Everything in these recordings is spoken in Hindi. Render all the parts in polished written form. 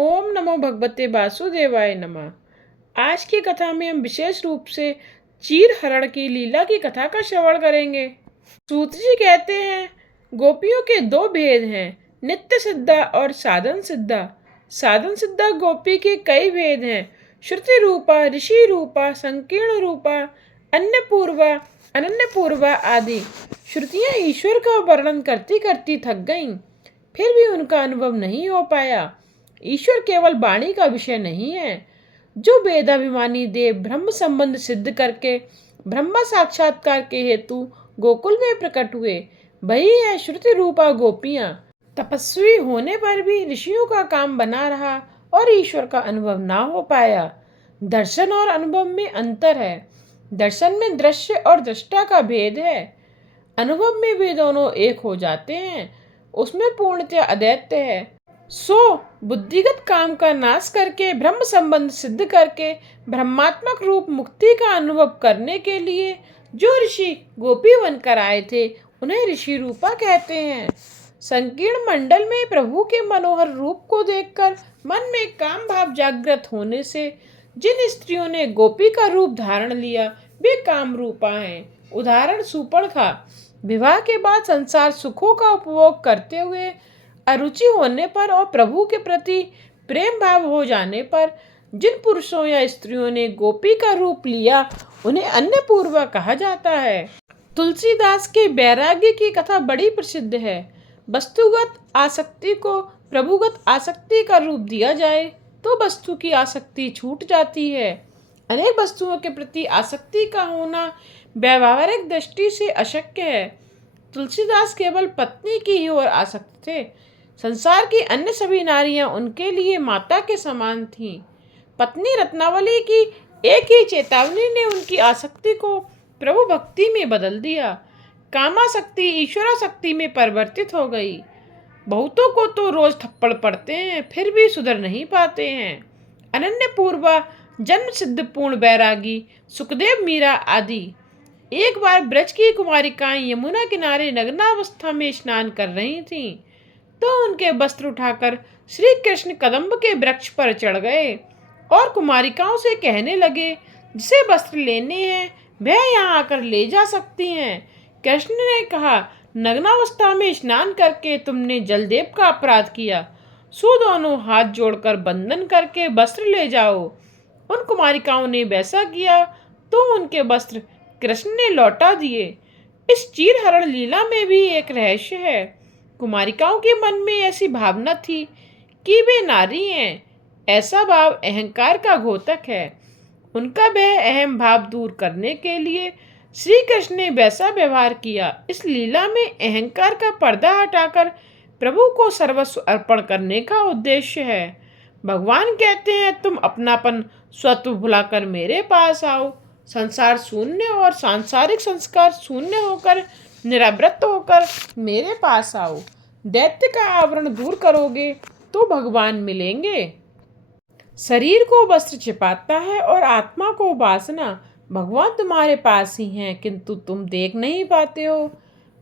ओम नमो भगवते वासुदेवाय नमः। आज की कथा में हम विशेष रूप से चीर हरण की लीला की कथा का श्रवण करेंगे। सूत जी कहते हैं, गोपियों के दो भेद हैं, नित्य सिद्धा और साधन सिद्धा। साधन सिद्धा गोपी के कई भेद हैं, श्रुति रूपा, ऋषि रूपा, संकीर्ण रूपा, अन्यपूर्वा, अनन्यपूर्वा आदि। श्रुतियां ईश्वर का वर्णन करती करती थक गईं, फिर भी उनका अनुभव नहीं हो पाया। ईश्वर केवल वाणी का विषय नहीं है। जो वेदाभिमानी देव ब्रह्म संबंध सिद्ध करके ब्रह्म साक्षात्कार के हेतु गोकुल में प्रकट हुए, वही है श्रुति रूपा गोपियां। तपस्वी होने पर भी ऋषियों का काम बना रहा और ईश्वर का अनुभव ना हो पाया। दर्शन और अनुभव में अंतर है। दर्शन में दृश्य और दृष्टा का भेद है, अनुभव में वे दोनों एक हो जाते हैं। उसमें पूर्णतया अद्वैत है। सो बुद्धिगत काम का नाश करके ब्रह्म संबंध सिद्ध करके ब्रह्मात्मक रूप मुक्ति का अनुभव करने के लिए जो ऋषि गोपी बनकर आए थे, उन्हें ऋषि रूपा कहते हैं। संकीर्ण मंडल में प्रभु के मनोहर रूप को देखकर मन में काम भाव जागृत होने से जिन स्त्रियों ने गोपी का रूप धारण लिया, वे काम रूपा हैं। उदाहरण सूर्पणखा। विवाह के बाद संसार सुखों का उपभोग करते हुए अरुचि होने पर और प्रभु के प्रति प्रेम भाव हो जाने पर जिन पुरुषों या स्त्रियों ने गोपी का रूप लिया, उन्हें अन्यपूर्वा कहा जाता है। तुलसीदास के वैराग्य की कथा बड़ी प्रसिद्ध है। वस्तुगत आसक्ति को प्रभुगत आसक्ति का रूप दिया जाए तो वस्तु की आसक्ति छूट जाती है। अनेक वस्तुओं के प्रति आसक्ति का होना व्यावहारिक दृष्टि से अशक्य है। तुलसीदास केवल पत्नी की ही ओर आसक्त थे। संसार की अन्य सभी नारियां उनके लिए माता के समान थीं। पत्नी रत्नावली की एक ही चेतावनी ने उनकी आसक्ति को प्रभु भक्ति में बदल दिया। कामासक्ति ईश्वरासक्ति में परिवर्तित हो गई। बहुतों को तो रोज थप्पड़ पड़ते हैं, फिर भी सुधर नहीं पाते हैं। अनन्यपूर्वा जन्म सिद्ध पूर्ण बैरागी सुखदेव, मीरा आदि। एक बार ब्रज की कुमारिकाएं यमुना किनारे नग्नावस्था में स्नान कर रही थीं, तो उनके वस्त्र उठाकर श्री कृष्ण कदम्ब के वृक्ष पर चढ़ गए और कुमारिकाओं से कहने लगे, जिसे वस्त्र लेने हैं वह यहाँ आकर ले जा सकती हैं। कृष्ण ने कहा, नग्नावस्था में स्नान करके तुमने जलदेव का अपराध किया, सो दोनों हाथ जोड़कर बंधन करके वस्त्र ले जाओ। उन कुमारिकाओं ने वैसा किया तो उनके वस्त्र कृष्ण ने लौटा दिए। इस चीर हरण लीला में भी एक रहस्य है। कुमारिकाओं के मन में ऐसी भावना थी कि वे नारी हैं। ऐसा भाव अहंकार का घोतक है। उनका वह अहम भाव दूर करने के लिए श्री कृष्ण ने वैसा व्यवहार किया। इस लीला में अहंकार का पर्दा हटाकर प्रभु को सर्वस्व अर्पण करने का उद्देश्य है। भगवान कहते हैं, तुम अपनापन स्वत्व भुलाकर मेरे पास आओ। संसार शून्य और सांसारिक संस्कार शून्य होकर निरावृत होकर मेरे पास आओ। दैत्य का आवरण दूर करोगे तो भगवान मिलेंगे। शरीर को वस्त्र छिपाता है और आत्मा को वासना। भगवान तुम्हारे पास ही हैं, किंतु तुम देख नहीं पाते हो।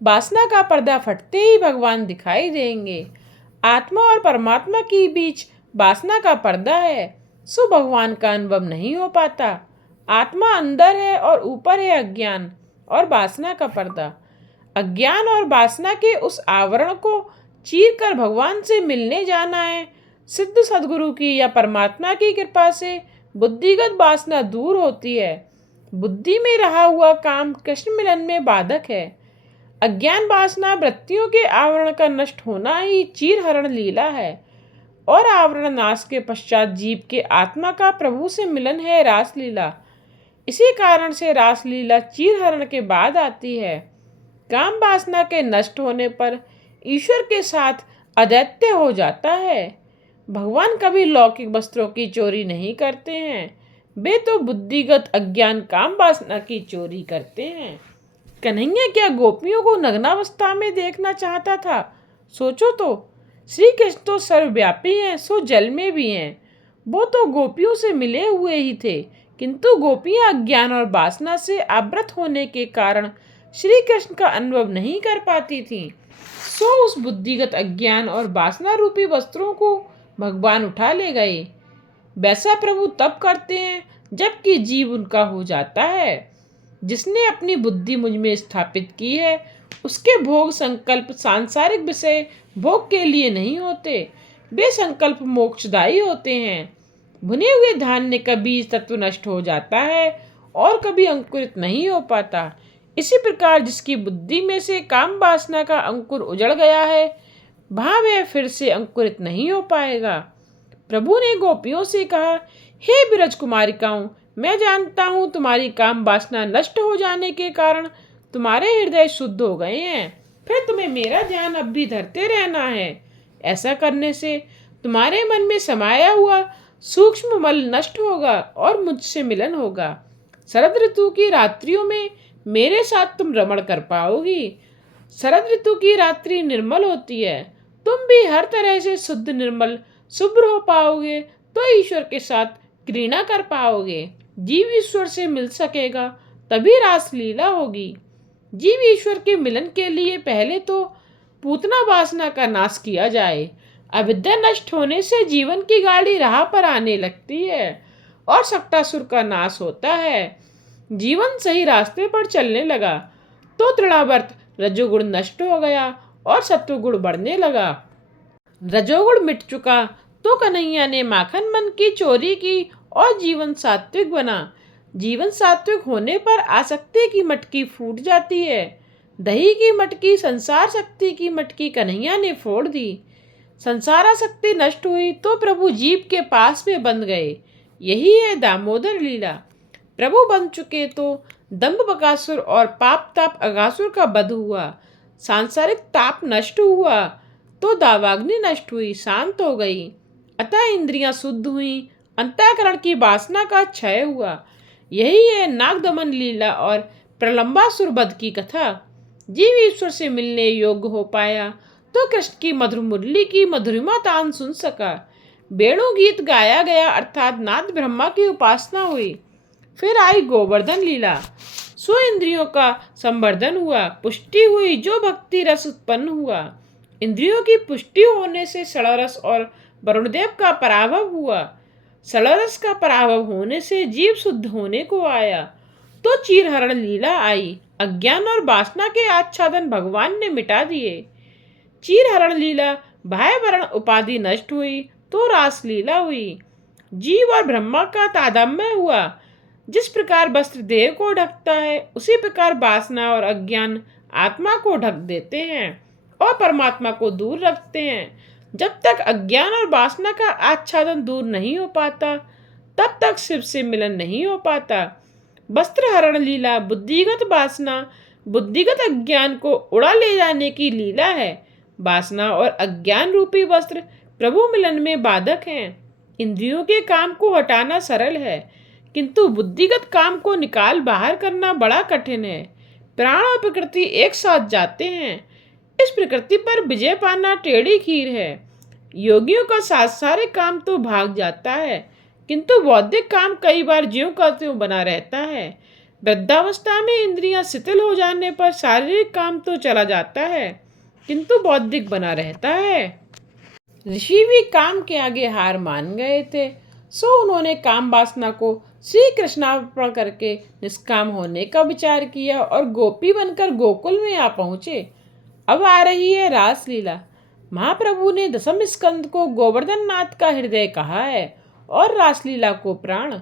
वासना का पर्दा फटते ही भगवान दिखाई देंगे। आत्मा और परमात्मा के बीच वासना का पर्दा है, सो भगवान का अनुभव नहीं हो पाता। आत्मा अंदर है और ऊपर है अज्ञान और वासना का पर्दा। अज्ञान और वासना के उस आवरण को चीर कर भगवान से मिलने जाना है। सिद्ध सद्गुरु की या परमात्मा की कृपा से बुद्धिगत वासना दूर होती है। बुद्धि में रहा हुआ काम कृष्ण मिलन में बाधक है। अज्ञान वासना वृत्तियों के आवरण का नष्ट होना ही चीर हरण लीला है और आवरण नाश के पश्चात जीव के आत्मा का प्रभु से मिलन है रासलीला। इसी कारण से रासलीला चीर हरण के बाद आती है। काम वासना के नष्ट होने पर ईश्वर के साथ अदैत्य हो जाता है। भगवान कभी लौकिक वस्त्रों की चोरी नहीं करते हैं, वे तो बुद्धिगत अज्ञान काम वासना की चोरी करते हैं। कन्हैया क्या गोपियों को नग्नावस्था में देखना चाहता था? सोचो तो, श्री कृष्ण तो सर्वव्यापी हैं, सो जल में भी हैं। वो तो गोपियों से मिले हुए ही थे, किंतु गोपियां अज्ञान और वासना से आवृत होने के कारण श्री कृष्ण का अनुभव नहीं कर पाती थीं। सो उस बुद्धिगत अज्ञान और वासना रूपी वस्त्रों को भगवान उठा ले गए। वैसा प्रभु तब करते हैं जबकि जीव उनका हो जाता है। जिसने अपनी बुद्धि मुझ में स्थापित की है, उसके भोग संकल्प सांसारिक विषय भोग के लिए नहीं होते, वे संकल्प मोक्षदायी होते हैं। भुने हुए धान्य का बीज तत्व नष्ट हो जाता है और कभी अंकुरित नहीं हो पाता। इसी प्रकार जिसकी बुद्धि में से काम वासना का अंकुर उजड़ गया है, वहां वह फिर से अंकुरित नहीं हो पाएगा। प्रभु ने गोपियों से कहा, हे विरज कुमारिकाओं, मैं जानता हूँ तुम्हारी काम वासना नष्ट हो जाने के कारण तुम्हारे हृदय शुद्ध हो गए हैं। फिर तुम्हें मेरा ध्यान अब भी धरते रहना है। ऐसा करने से तुम्हारे मन में समाया हुआ सूक्ष्म मल नष्ट होगा और मुझसे मिलन होगा। शरद ऋतु की रात्रियों में मेरे साथ तुम रमण कर पाओगी। शरद ऋतु की रात्रि निर्मल होती है। तुम भी हर तरह से शुद्ध निर्मल शुभ्र हो पाओगे तो ईश्वर के साथ क्रीड़ा कर पाओगे। जीव ईश्वर से मिल सकेगा तभी रासलीला होगी। जीव ईश्वर के मिलन के लिए पहले तो पूतना वासना का नाश किया जाए। अविद्या नष्ट होने से जीवन की गाड़ी राह पर आने लगती है और सक्टासुर का नाश होता है। जीवन सही रास्ते पर चलने लगा तो तृणावर्त रजोगुण नष्ट हो गया और सत्वगुण बढ़ने लगा। रजोगुण मिट चुका तो कन्हैया ने माखन मन की चोरी की और जीवन सात्विक बना। जीवन सात्विक होने पर आसक्ति की मटकी फूट जाती है। दही की मटकी, संसार शक्ति की मटकी कन्हैया ने फोड़ दी। संसारासक्ति नष्ट हुई तो प्रभु जीव के पास में बंध गए। यही है दामोदर लीला। प्रभु बन चुके तो दंभ बकासुर और पाप ताप अगासुर का वध हुआ। सांसारिक ताप नष्ट हुआ तो दावाग्नि नष्ट हुई, शांत हो गई। अतः इंद्रियां शुद्ध हुई, अंतःकरण की वासना का क्षय हुआ। यही है नागदमन लीला और प्रलंबासुर वध की कथा। जीव ईश्वर से मिलने योग्य हो पाया तो कृष्ण की मधुर मुरली की मधुरिमा तान सुन सका। वेणु गीत गाया गया अर्थात नाद ब्रह्मा की उपासना हुई। फिर आई गोवर्धन लीला। सो इंद्रियों का संवर्धन हुआ, पुष्टि हुई, जो भक्ति रस उत्पन्न हुआ। इंद्रियों की पुष्टि होने से षड़रस और वरुणदेव का पराभव हुआ। षड़रस का पराभव होने से जीव शुद्ध होने को आया तो चीरहरण लीला आई। अज्ञान और वासना के आच्छादन भगवान ने मिटा दिए। चीरहरण लीला बाह्य वर्ण उपाधि नष्ट हुई तो रासलीला हुई। जीव और ब्रह्मा का तादात्म्य हुआ। जिस प्रकार वस्त्र देह को ढकता है, उसी प्रकार वासना और अज्ञान आत्मा को ढक देते हैं और परमात्मा को दूर रखते हैं। जब तक अज्ञान और वासना का आच्छादन दूर नहीं हो पाता, तब तक शिव से मिलन नहीं हो पाता। वस्त्र हरण लीला बुद्धिगत वासना, बुद्धिगत अज्ञान को उड़ा ले जाने की लीला है। वासना और अज्ञान रूपी वस्त्र प्रभु मिलन में बाधक हैं। इंद्रियों के काम को हटाना सरल है, किंतु बुद्धिगत काम को निकाल बाहर करना बड़ा कठिन है। प्राण और प्रकृति एक साथ जाते हैं। इस प्रकृति पर विजय पाना टेढ़ी खीर है। योगियों का सारे काम तो भाग जाता है, किंतु बौद्धिक काम कई बार ज्यों का त्यों बना रहता है। वृद्धावस्था में इंद्रियां शिथिल हो जाने पर शारीरिक काम तो चला जाता है, किंतु बौद्धिक बना रहता है। ऋषि भी काम के आगे हार मान गए थे, सो उन्होंने काम वासना को श्री कृष्णार्पण करके निष्काम होने का विचार किया और गोपी बनकर गोकुल में आ पहुंचे। अब आ रही है रासलीला। महाप्रभु ने दशम स्कंद को गोवर्धन नाथ का हृदय कहा है और रासलीला को प्राण।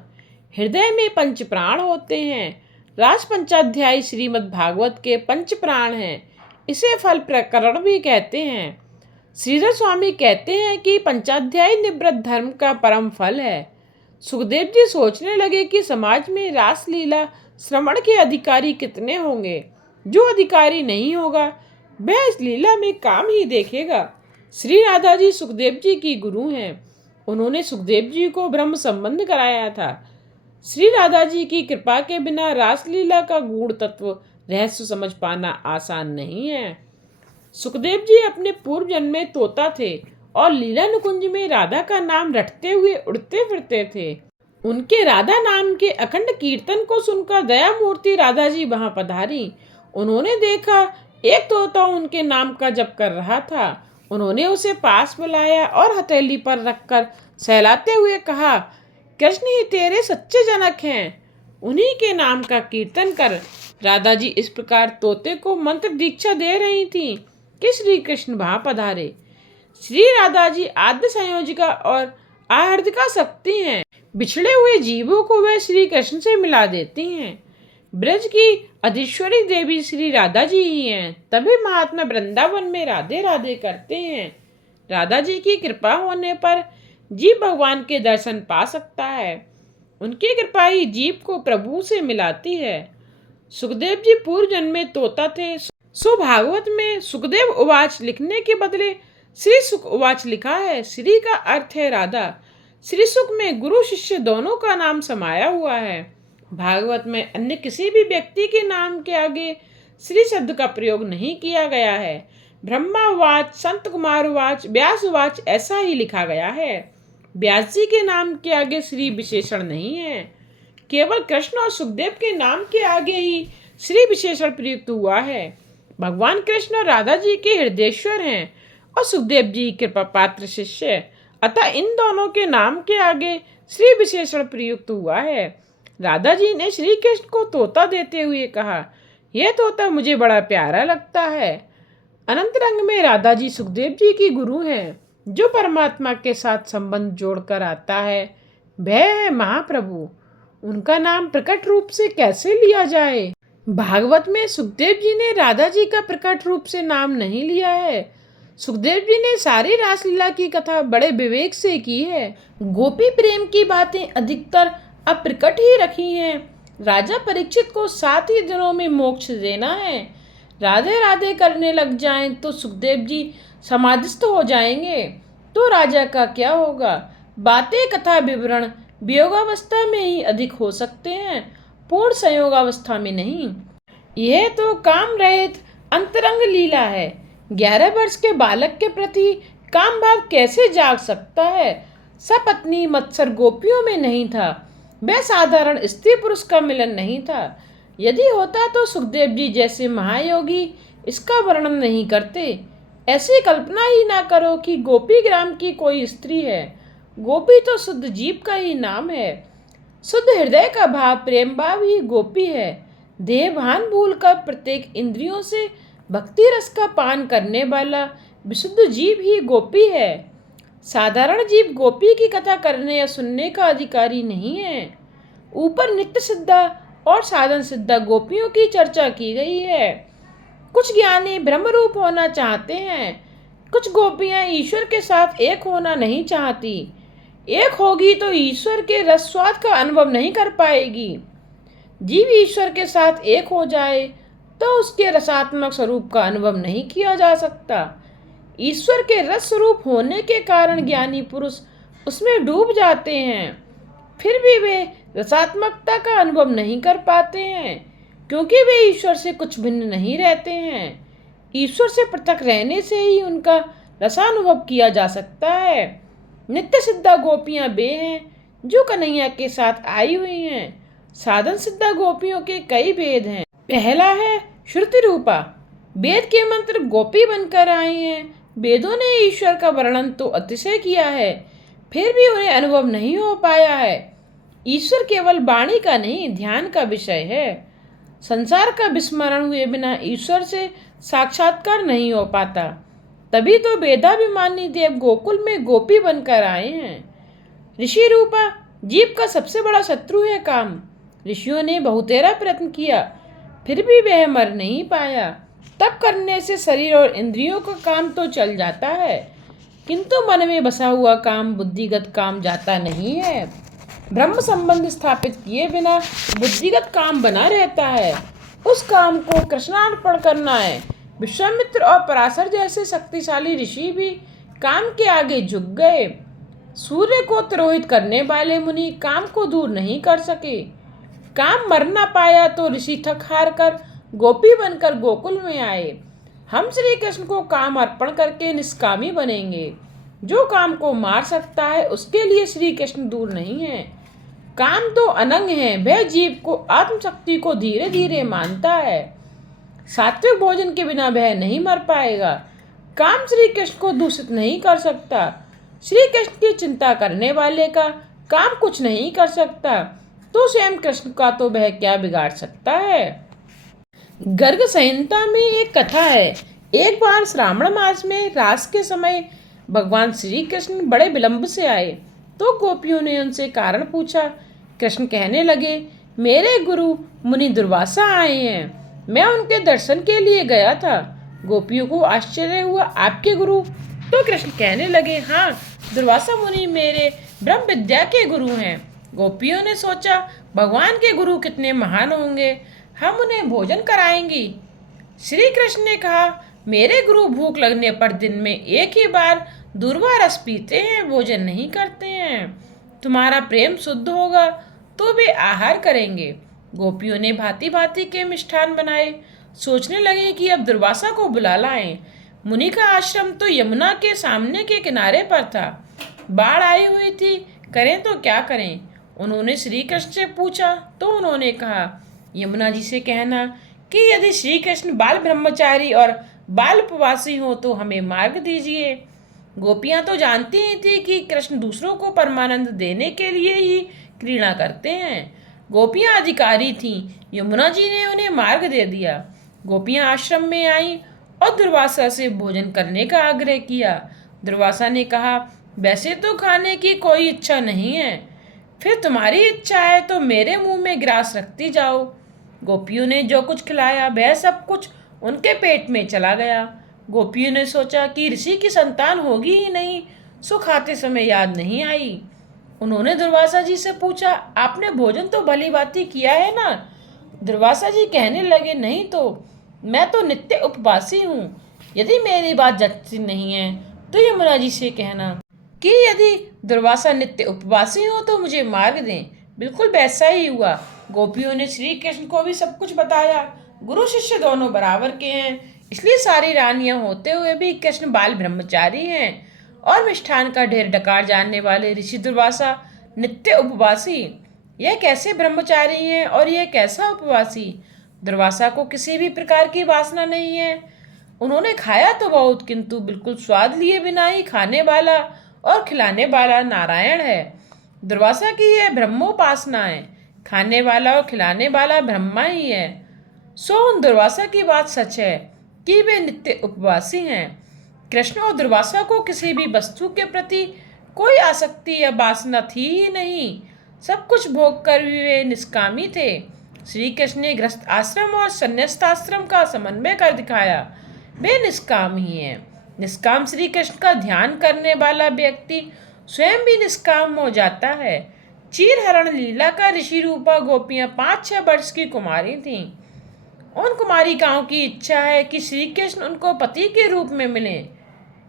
हृदय में पंच प्राण होते हैं। रास पंचाध्यायी श्रीमद् भागवत के पंच प्राण हैं। इसे फल प्रकरण भी कहते हैं। श्रीधर स्वामी कहते हैं कि पंचाध्यायी निवृत्त धर्म का परम फल है। सुखदेव जी सोचने लगे कि समाज में रासलीला श्रवण के अधिकारी कितने होंगे। जो अधिकारी नहीं होगा वह इस लीला में काम ही देखेगा। श्री राधा जी सुखदेव जी की गुरु हैं। उन्होंने सुखदेव जी को ब्रह्म संबंध कराया था। श्री राधा जी की कृपा के बिना रासलीला का गूढ़ तत्व रहस्य समझ पाना आसान नहीं है। सुखदेव जी अपने पूर्व जन्म में तोता थे और लीला नुकुंज में राधा का नाम रटते हुए उड़ते फिरते थे। उनके राधा नाम के अखंड कीर्तन को सुनकर दया मूर्ति राधा जी वहां पधारी। उन्होंने देखा एक तोता उनके नाम का जप कर रहा था उन्होंने उसे पास बुलाया और हथेली पर रखकर सहलाते हुए कहा, कृष्ण ही तेरे सच्चे जनक हैं, उन्हीं के नाम का कीर्तन कर। राधा जी इस प्रकार तोते को मंत्र दीक्षा दे रही थी कि श्री कृष्ण वहां पधारे। श्री राधा जी आद्य संयोजिका और आहार्दिका शक्ति हैं। बिछड़े हुए जीवों को वे श्री कृष्ण से मिला देती हैं। ब्रज की अधीश्वरी देवी श्री राधा जी ही हैं, तभी महात्मा वृंदावन में राधे राधे करते हैं। राधा जी की कृपा होने पर जीव भगवान के दर्शन पा सकता है। उनकी कृपा ही जीव को प्रभु से मिलाती है। सुखदेव जी पूर्व जन्म में तोता थे, सो भागवत में सुखदेव उवाच लिखने के बदले श्री सुख उवाच लिखा है। श्री का अर्थ है राधा। श्री सुख में गुरु शिष्य दोनों का नाम समाया हुआ है। भागवत में अन्य किसी भी व्यक्ति के नाम के आगे श्री शब्द का प्रयोग नहीं किया गया है। ब्रह्मा उवाच, संत कुमार उवाच, व्यास उवाच ऐसा ही लिखा गया है। व्यास जी के नाम के आगे श्री विशेषण नहीं है। केवल कृष्ण और सुखदेव के नाम के आगे ही श्री विशेषण प्रयुक्त हुआ है। भगवान कृष्ण और राधा जी के हृदयेश्वर हैं और सुखदेव जी कृपा पात्र शिष्य, अतः इन दोनों के नाम के आगे श्री विशेषण प्रयुक्त हुआ है। राधा जी ने श्री कृष्ण को तोता देते हुए कहा, यह तोता मुझे बड़ा प्यारा लगता है। अनंत रंग में राधा जी सुखदेव जी की गुरु हैं। जो परमात्मा के साथ संबंध जोड़कर आता है वह है महाप्रभु। उनका नाम प्रकट रूप से कैसे लिया जाए? भागवत में सुखदेव जी ने राधा जी का प्रकट रूप से नाम नहीं लिया है। सुखदेव जी ने सारी रासलीला की कथा बड़े विवेक से की है। गोपी प्रेम की बातें अधिकतर अप्रकट ही रखी हैं। राजा परीक्षित को 7 ही दिनों में मोक्ष देना है। राधे राधे करने लग जाएं तो सुखदेव जी समाधिस्थ हो जाएंगे, तो राजा का क्या होगा? बातें कथा विवरण वियोगावस्था में ही अधिक हो सकते हैं, पूर्ण संयोगावस्था में नहीं। यह तो काम रहित अंतरंग लीला है। 11 वर्ष के बालक के प्रति काम भाव कैसे जाग सकता है? सपत्नी मत्सर गोपियों में नहीं था। वह साधारण स्त्री पुरुष का मिलन नहीं था। यदि होता तो सुखदेव जी जैसे महायोगी इसका वर्णन नहीं करते। ऐसी कल्पना ही ना करो कि गोपी ग्राम की कोई स्त्री है। गोपी तो शुद्ध जीव का ही नाम है। शुद्ध हृदय का भाव प्रेम भाव ही गोपी है। देह भान भूल कर प्रत्येक इंद्रियों से भक्ति रस का पान करने वाला विशुद्ध जीव ही गोपी है। साधारण जीव गोपी की कथा करने या सुनने का अधिकारी नहीं है। ऊपर नित्य सिद्धा और साधन सिद्धा गोपियों की चर्चा की गई है। कुछ ज्ञानी ब्रह्म रूप होना चाहते हैं। कुछ गोपियां ईश्वर के साथ एक होना नहीं चाहती। एक होगी तो ईश्वर के रस स्वाद का अनुभव नहीं कर पाएगी। जीव ईश्वर के साथ एक हो जाए तो उसके रसात्मक स्वरूप का अनुभव नहीं किया जा सकता। ईश्वर के रस स्वरूप होने के कारण ज्ञानी पुरुष उसमें डूब जाते हैं, फिर भी वे रसात्मकता का अनुभव नहीं कर पाते हैं, क्योंकि वे ईश्वर से कुछ भिन्न नहीं रहते हैं। ईश्वर से पृथक रहने से ही उनका रसानुभव किया जा सकता है। नित्य सिद्धा गोपियां वे हैं जो कन्हैया के साथ आई हुई हैं। साधन सिद्धा गोपियों के कई भेद हैं। पहला है श्रुति रूपा। वेद के मंत्र गोपी बनकर आए हैं। वेदों ने ईश्वर का वर्णन तो अतिशय किया है, फिर भी उन्हें अनुभव नहीं हो पाया है। ईश्वर केवल वाणी का नहीं, ध्यान का विषय है। संसार का विस्मरण हुए बिना ईश्वर से साक्षात्कार नहीं हो पाता। तभी तो वेदाभिमानी देव गोकुल में गोपी बनकर आए हैं। ऋषि रूपा। जीव का सबसे बड़ा शत्रु है काम। ऋषियों ने बहुतेरा प्रयत्न किया, फिर भी वह मर नहीं पाया। तप करने से शरीर और इंद्रियों का काम तो चल जाता है, किंतु मन में बसा हुआ काम, बुद्धिगत काम जाता नहीं है। ब्रह्म संबंध स्थापित किए बिना बुद्धिगत काम बना रहता है। उस काम को कृष्णार्पण करना है। विश्वामित्र और पराशर जैसे शक्तिशाली ऋषि भी काम के आगे झुक गए। सूर्य को तिरोहित करने वाले मुनि काम को दूर नहीं कर सके। काम मर ना पाया तो ऋषि थक हार कर गोपी बनकर गोकुल में आए। हम श्री कृष्ण को काम अर्पण करके निष्कामी बनेंगे। जो काम को मार सकता है उसके लिए श्री कृष्ण दूर नहीं है। काम तो अनंग है, वह जीव को आत्मशक्ति को धीरे धीरे मानता है। सात्विक भोजन के बिना वह नहीं मर पाएगा। काम श्री कृष्ण को दूषित नहीं कर सकता। श्री कृष्ण की चिंता करने वाले का काम कुछ नहीं कर सकता, तो स्वयं कृष्ण का तो वह क्या बिगाड़ सकता है। गर्ग संहिता में एक कथा है। एक बार श्रावण मास में रास के समय भगवान श्री कृष्ण बड़े विलंब से आए, तो गोपियों ने उनसे कारण पूछा। कृष्ण कहने लगे, मेरे गुरु मुनि दुर्वासा आए हैं, मैं उनके दर्शन के लिए गया था। गोपियों को आश्चर्य हुआ, आपके गुरु? तो कृष्ण कहने लगे, हाँ, दुर्वासा मुनि मेरे ब्रह्म विद्या के गुरु हैं। गोपियों ने सोचा, भगवान के गुरु कितने महान होंगे, हम उन्हें भोजन कराएंगी। श्री कृष्ण ने कहा, मेरे गुरु भूख लगने पर दिन में एक ही बार दूर्वा रस पीते हैं, भोजन नहीं करते हैं। तुम्हारा प्रेम शुद्ध होगा तो वे आहार करेंगे। गोपियों ने भांति भांति के मिष्ठान बनाए, सोचने लगे कि अब दुर्वासा को बुला लाएं। मुनि का आश्रम तो यमुना के सामने के किनारे पर था। बाढ़ आई हुई थी, करें तो क्या करें। उन्होंने श्री कृष्ण से पूछा, तो उन्होंने कहा, यमुना जी से कहना कि यदि श्री कृष्ण बाल ब्रह्मचारी और बाल उपवासी हो तो हमें मार्ग दीजिए। गोपियां तो जानती ही थी कि कृष्ण दूसरों को परमानंद देने के लिए ही क्रीड़ा करते हैं। गोपियां अधिकारी थीं, यमुना जी ने उन्हें मार्ग दे दिया। गोपियां आश्रम में आईं और दुर्वासा से भोजन करने का आग्रह किया। दुर्वासा ने कहा, वैसे तो खाने की कोई इच्छा नहीं है, फिर तुम्हारी इच्छा है तो मेरे मुंह में ग्रास रखती जाओ। गोपियों ने जो कुछ खिलाया वह सब कुछ उनके पेट में चला गया। गोपियों ने सोचा कि ऋषि की संतान होगी ही नहीं, सो खाते समय याद नहीं आई। उन्होंने दुर्वासा जी से पूछा, आपने भोजन तो भली भांति किया है ना? दुर्वासा जी कहने लगे, नहीं तो मैं तो नित्य उपवासी हूँ। यदि मेरी बात जचती नहीं है तो यमुना जी से कहना कि यदि दुर्वासा नित्य उपवासी हो तो मुझे मार्ग दें। बिल्कुल वैसा ही हुआ। गोपियों ने श्री कृष्ण को भी सब कुछ बताया। गुरु शिष्य दोनों बराबर के हैं, इसलिए सारी रानियां होते हुए भी कृष्ण बाल ब्रह्मचारी हैं और मिष्ठान का ढेर डकार जानने वाले ऋषि दुर्वासा नित्य उपवासी। यह कैसे ब्रह्मचारी हैं और यह कैसा उपवासी? दुर्वासा को किसी भी प्रकार की वासना नहीं है। उन्होंने खाया तो बहुत, किंतु बिल्कुल स्वाद लिए बिना ही खाने वाला और खिलाने वाला नारायण है। दुर्वासा की यह ब्रह्मोपासना है, खाने वाला और खिलाने वाला ब्रह्मा ही है। सो उन दुर्वासा की बात सच है कि वे नित्य उपवासी हैं। कृष्ण और दुर्वासा को किसी भी वस्तु के प्रति कोई आसक्ति या वासना थी ही नहीं। सब कुछ भोग कर भी वे निष्कामी थे। श्री कृष्ण ने गृहस्थ आश्रम और संन्यास्ताश्रम का समन्वय कर दिखाया। वे निष्काम ही हैं। निष्काम श्री कृष्ण का ध्यान करने वाला व्यक्ति स्वयं भी निष्काम हो जाता है। चीरहरण लीला का ऋषि रूपा गोपियां 5-6 वर्ष की कुमारी थीं। उन कुमारिकाओं की इच्छा है कि श्री कृष्ण उनको पति के रूप में मिले।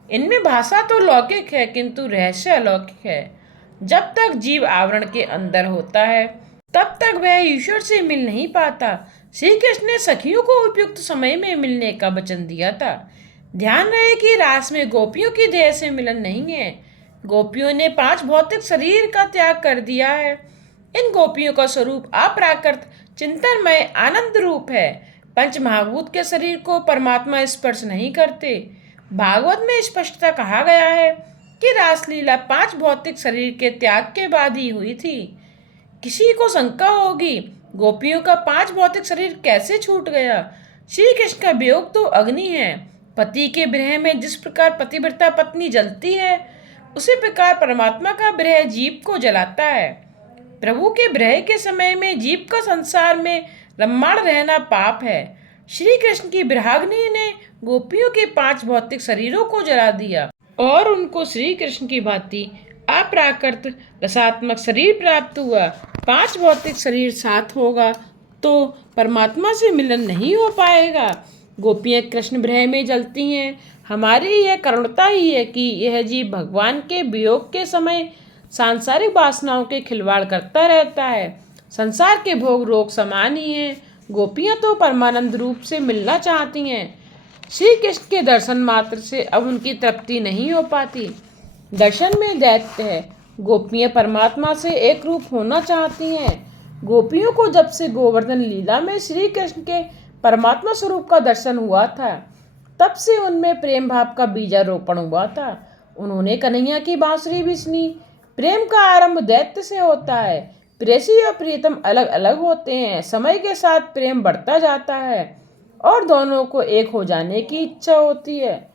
इनमें भाषा तो लौकिक है, किंतु रहस्य अलौकिक है। जब तक जीव आवरण के अंदर होता है तब तक वह ईश्वर से मिल नहीं पाता। श्री कृष्ण ने सखियों को उपयुक्त समय में मिलने का वचन दिया था। ध्यान रहे कि रास में गोपियों की देह से मिलन नहीं है। गोपियों ने 5 भौतिक शरीर का त्याग कर दिया है। इन गोपियों का स्वरूप अप्राकृत चिंतनमय आनंद रूप है। पंच महाभूत के शरीर को परमात्मा स्पर्श नहीं करते। भागवत में स्पष्टता कहा गया है कि रासलीला 5 भौतिक शरीर के त्याग के बाद ही हुई थी। किसी को शंका होगी, गोपियों का 5 भौतिक शरीर कैसे छूट गया? श्री कृष्ण का वियोग तो अग्नि है। पति के विरह में जिस प्रकार पतिव्रता पत्नी जलती है, उसी प्रकार परमात्मा का विरह जीव को जलाता है। प्रभु के विरह के समय में जीव का संसार में रम्माण रहना पाप है। श्री कृष्ण की विरहाग्नि ने गोपियों के 5 भौतिक शरीरों को जला दिया और उनको श्री कृष्ण की भांति अप्राकृत रसात्मक शरीर प्राप्त हुआ। 5 भौतिक शरीर साथ होगा तो परमात्मा से मिलन नहीं हो पाएगा। गोपियाँ कृष्ण विरह में जलती हैं। हमारी यह करुणता ही है कि यह जीव भगवान के वियोग के समय सांसारिक वासनाओं के खिलवाड़ करता रहता है। संसार के भोग रोग समान ही हैं। गोपियाँ तो परमानंद रूप से मिलना चाहती हैं। श्री कृष्ण के दर्शन मात्र से अब उनकी तृप्ति नहीं हो पाती। दर्शन में दैत्य है। गोपियाँ परमात्मा से एक रूप होना चाहती हैं। गोपियों को जब से गोवर्धन लीला में श्री कृष्ण के परमात्मा स्वरूप का दर्शन हुआ था, तब से उनमें प्रेम भाव का बीजारोपण हुआ था। उन्होंने कन्हैया की बांसुरी भी सुनी। प्रेम का आरंभ दैत्य से होता है। प्रेयसी और प्रियतम अलग अलग होते हैं। समय के साथ प्रेम बढ़ता जाता है और दोनों को एक हो जाने की इच्छा होती है।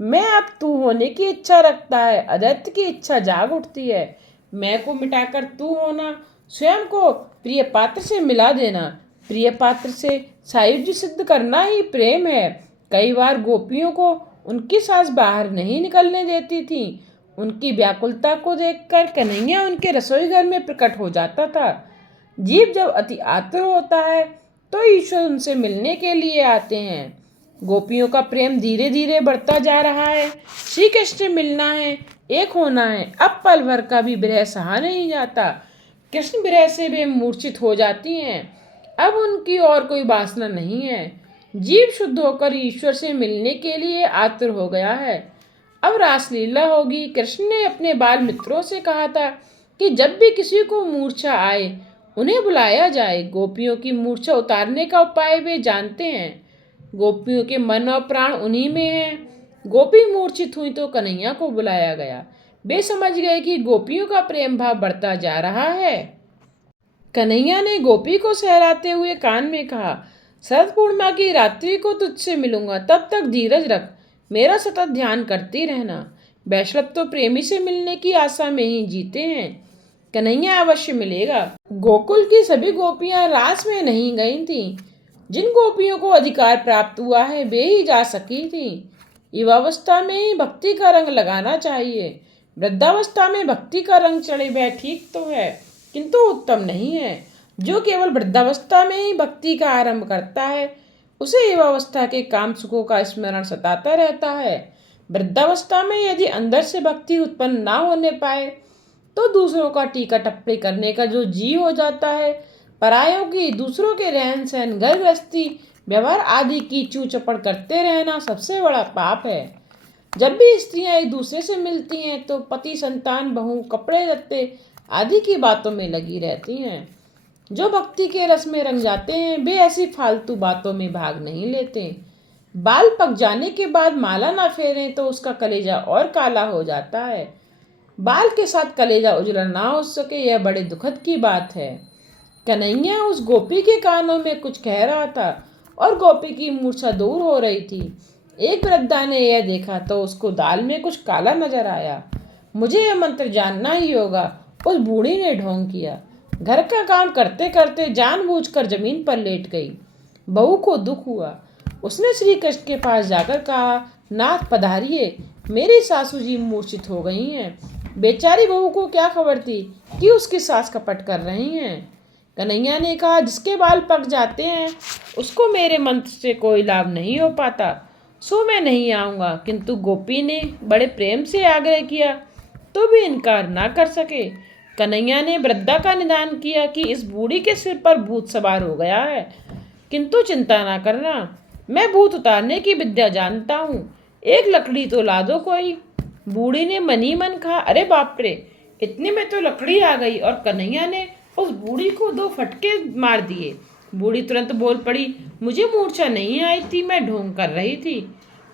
मैं अब तू होने की इच्छा रखता है। अदैत्य की इच्छा जाग उठती है। मैं को मिटाकर तू होना, स्वयं को प्रिय पात्र से मिला देना, प्रिय पात्र से सायुज्य सिद्ध करना ही प्रेम है। कई बार गोपियों को उनकी सास बाहर नहीं निकलने देती थी। उनकी व्याकुलता को देखकर कन्हैया उनके रसोई घर में प्रकट हो जाता था। जीव जब अति आतुर होता है तो ईश्वर उनसे मिलने के लिए आते हैं। गोपियों का प्रेम धीरे धीरे बढ़ता जा रहा है। श्री कृष्ण से मिलना है, एक होना है। अब पल भर का भी विरह सहा नहीं जाता। कृष्ण विरह से वे मूर्छित हो जाती हैं। अब उनकी और कोई वासना नहीं है। जीव शुद्ध होकर ईश्वर से मिलने के लिए आतुर हो गया है। अब रासलीला होगी। कृष्ण ने अपने बाल मित्रों से कहा था कि जब भी किसी को मूर्छा आए उन्हें बुलाया जाए। गोपियों की मूर्छा उतारने का उपाय वे जानते हैं। गोपियों के मन और प्राण उन्हीं में हैं। गोपी मूर्छित हुई तो कन्हैया को बुलाया गया। वे समझ गए कि गोपियों का प्रेम भाव बढ़ता जा रहा है। कन्हैया ने गोपी को सहलाते हुए कान में कहा, शरद पूर्णिमा की रात्रि को तुझसे मिलूंगा, तब तक धीरज रख, मेरा सतत ध्यान करती रहना। वैष्णव तो प्रेमी से मिलने की आशा में ही जीते हैं। कन्हैया अवश्य मिलेगा। गोकुल की सभी गोपियां रास में नहीं गई थीं। जिन गोपियों को अधिकार प्राप्त हुआ है वे ही जा सकी थीं। युवावस्था में ही भक्ति का रंग लगाना चाहिए। वृद्धावस्था में भक्ति का रंग चढ़े वह ठीक तो है, किंतु उत्तम नहीं है। जो केवल वृद्धावस्था में ही भक्ति का आरंभ करता है उसे युवावस्था के काम सुखों का स्मरण सताता रहता है। वृद्धावस्था में यदि अंदर से भक्ति उत्पन्न ना होने पाए तो दूसरों का टीका टप्पणी करने का जो जी हो जाता है, परायों की, दूसरों के रहन सहन, घर गृहस्थी, व्यवहार आदि की चू चपड़ करते रहना सबसे बड़ा पाप है। जब भी स्त्रियां एक दूसरे से मिलती हैं तो पति, संतान, बहू, कपड़े लत्ते आदि की बातों में लगी रहती हैं। जो भक्ति के रस में रंग जाते हैं वे ऐसी फालतू बातों में भाग नहीं लेते। बाल पक जाने के बाद माला ना फेरें तो उसका कलेजा और काला हो जाता है। बाल के साथ कलेजा उजला ना हो सके यह बड़े दुखद की बात है। कन्हैया उस गोपी के कानों में कुछ कह रहा था और गोपी की मूर्छा दूर हो रही थी। एक वृद्धा ने यह देखा तो उसको दाल में कुछ काला नजर आया। मुझे यह मंत्र जानना ही होगा, उस बूढ़ी ने ढोंग किया। घर का काम करते करते जानबूझकर जमीन पर लेट गई। बहू को दुख हुआ। उसने श्री कृष्ण के पास जाकर कहा, नाथ पधारिए, मेरी सासू जी मूर्छित हो गई हैं। बेचारी बहू को क्या खबर थी कि उसकी सास कपट कर रही हैं। कन्हैया ने कहा, जिसके बाल पक जाते हैं उसको मेरे मंत्र से कोई लाभ नहीं हो पाता, सो मैं नहीं आऊँगा। किंतु गोपी ने बड़े प्रेम से आग्रह किया तो भी इनकार ना कर सके। कन्हैया ने वृद्धा का निदान किया कि इस बूढ़ी के सिर पर भूत सवार हो गया है, किंतु चिंता ना करना, मैं भूत उतारने की विद्या जानता हूँ। एक लकड़ी तो ला दो कोई। बूढ़ी ने मनी मन कहा, अरे बाप रे, इतने में तो लकड़ी आ गई और कन्हैया ने उस बूढ़ी को 2 फटके मार दिए। बूढ़ी तुरंत बोल पड़ी, मुझे मूर्छा नहीं आई थी, मैं ढोंग कर रही थी।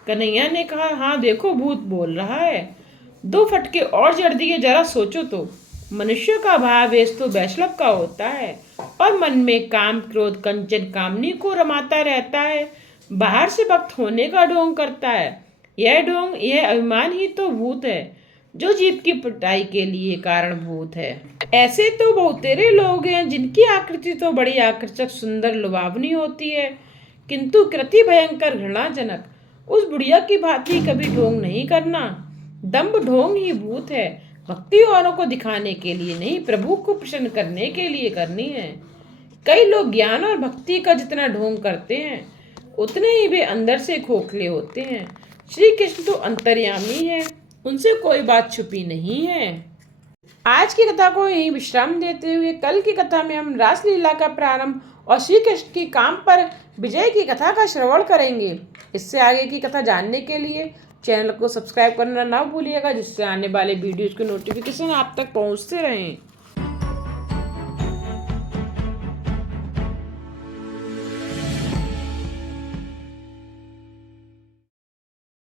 कन्हैया ने कहा, हाँ देखो भूत बोल रहा है। 2 फटके और जड़ दिए। जरा सोचो तो, मनुष्य का भावावेश तो वैष्णव का होता है और मन में काम, क्रोध, कंचन, कामनी को रमाता रहता है। बाहर से भक्त होने का ढोंग करता है। यह ढोंग, यह अभिमान ही तो भूत है जो जीव की पिटाई के लिए कारणभूत है। ऐसे तो बहुतेरे लोग हैं जिनकी आकृति तो बड़ी आकर्षक, सुंदर, लुभावनी होती है, किंतु कृति भयंकर, घृणाजनक। उस बुढ़िया की भांति कभी ढोंग नहीं करना। दंभ ढोंग ही भूत है। भक्ति औरों को दिखाने के लिए नहीं, प्रभु को प्रसन्न करने के लिए करनी है। कई लोग ज्ञान और भक्ति का जितना ढोंग करते हैं उतने ही वे अंदर से खोखले होते हैं। श्री कृष्ण तो अंतर्यामी है, उनसे कोई बात छुपी नहीं है। आज की कथा को यहीं विश्राम देते हुए कल की कथा में हम रासलीला का प्रारंभ और श्री कृष्ण की काम पर विजय की कथा का श्रवण करेंगे। इससे आगे की कथा जानने के लिए चैनल को सब्सक्राइब करना ना भूलिएगा, जिससे आने वाले वीडियोज़ के नोटिफिकेशन आप तक पहुंचते रहें।